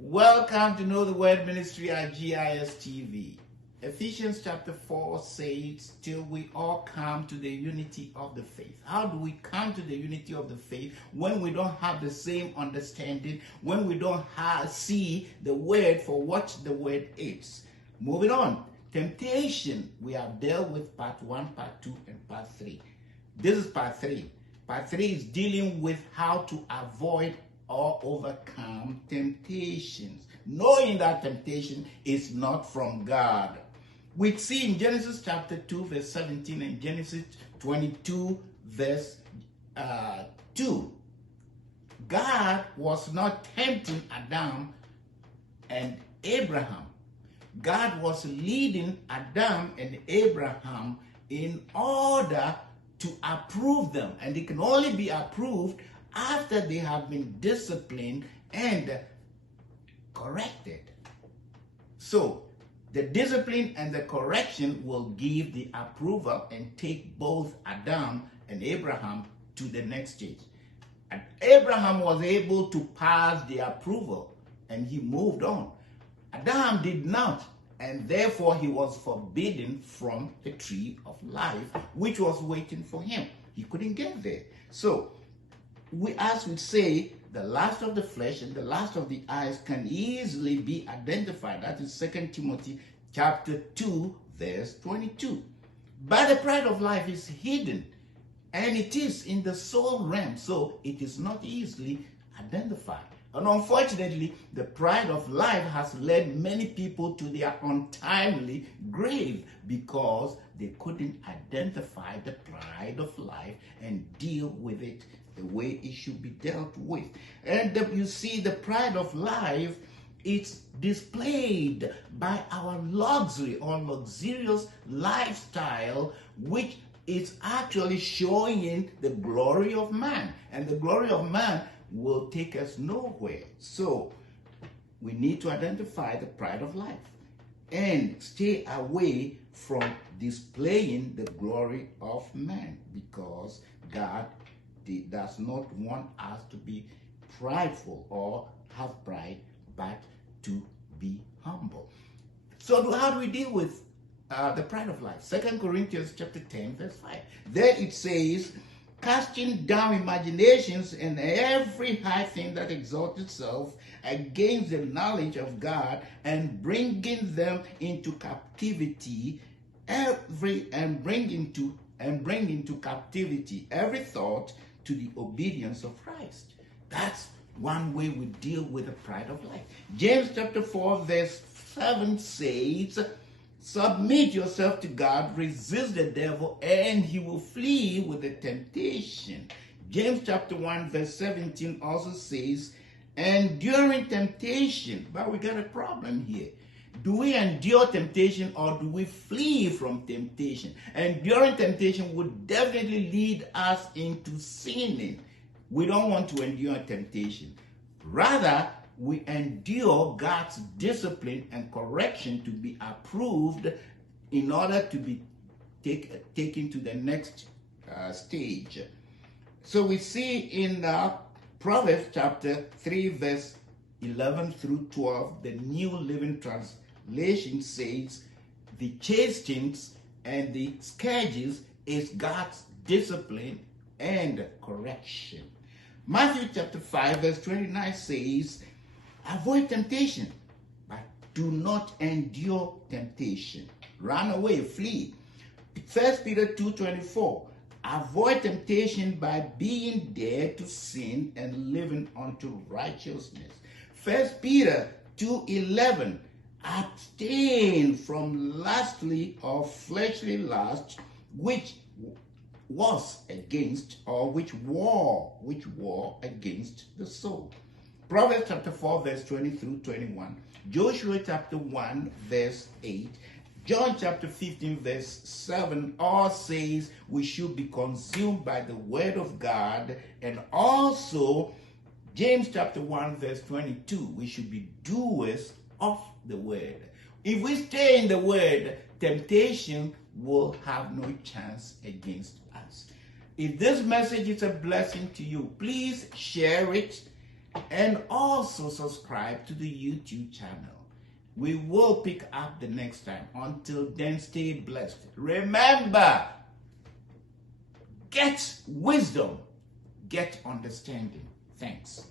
Welcome to Know the Word Ministry at GIS TV. Ephesians chapter 4 says, till we all come to the unity of the faith. How do we come to the unity of the faith when we don't have the same understanding, when we don't see the word for what the word is? Moving on. Temptation, we have dealt with part 1, part 2, and part 3. This is part 3. Part 3 is dealing with how to avoid or overcome temptations, knowing that temptation is not from God. We see in Genesis chapter 2 verse 17 and Genesis 22 verse 2, God was not tempting Adam and Abraham. God was leading Adam and Abraham in order to approve them, and it can only be approved after they have been disciplined and corrected. So, the discipline and the correction will give the approval and take both Adam and Abraham to the next stage. And Abraham was able to pass the approval and he moved on. Adam did not, and therefore he was forbidden from the tree of life, which was waiting for him. He couldn't get there. So, as we say, the lust of the flesh and the lust of the eyes can easily be identified. That is 2 Timothy chapter 2, verse 22. But the pride of life is hidden, and it is in the soul realm, so it is not easily identified. And unfortunately, the pride of life has led many people to their untimely grave because they couldn't identify the pride of life and deal with it the way it should be dealt with. And you see, the pride of life, it's displayed by our luxury or luxurious lifestyle, which is actually showing the glory of man. And the glory of man will take us nowhere. So we need to identify the pride of life and stay away from displaying the glory of man, because God does not want us to be prideful or have pride, but to be humble. So how do we deal with the pride of life? 2 Corinthians chapter 10 verse 5. There it says, casting down imaginations and every high thing that exalts itself against the knowledge of God, and bringing them into captivity, bring into captivity every thought to the obedience of Christ. That's one way we deal with the pride of life. James chapter 4 verse 7 says, submit yourself to God, resist the devil, and he will flee with the temptation. James chapter 1 verse 17 also says, enduring temptation. But we got a problem here. Do we endure temptation or do we flee from temptation? Enduring temptation would definitely lead us into sinning. We don't want to endure temptation. Rather, we endure God's discipline and correction to be approved in order to be taken to the next stage. So we see in Proverbs chapter 3 verse 11 through 12, the New Living Translation says, the chastings and the scourges is God's discipline and correction. Matthew chapter 5 verse 29 says, avoid temptation, but do not endure temptation. Run away, flee. 1 Peter 2:24, avoid temptation by being dead to sin and living unto righteousness. 1 Peter 2:11, abstain from lustfully or fleshly lust, which was against, or which war against the soul. Proverbs chapter 4 verse 20 through 21, Joshua chapter 1 verse 8, John chapter 15 verse 7 all says we should be consumed by the word of God, and also James chapter 1 verse 22, we should be doers of the word. If we stay in the word, temptation will have no chance against us. If this message is a blessing to you, please share it and also subscribe to the YouTube channel. We will pick up the next time. Until then, stay blessed. Remember, get wisdom, get understanding. Thanks.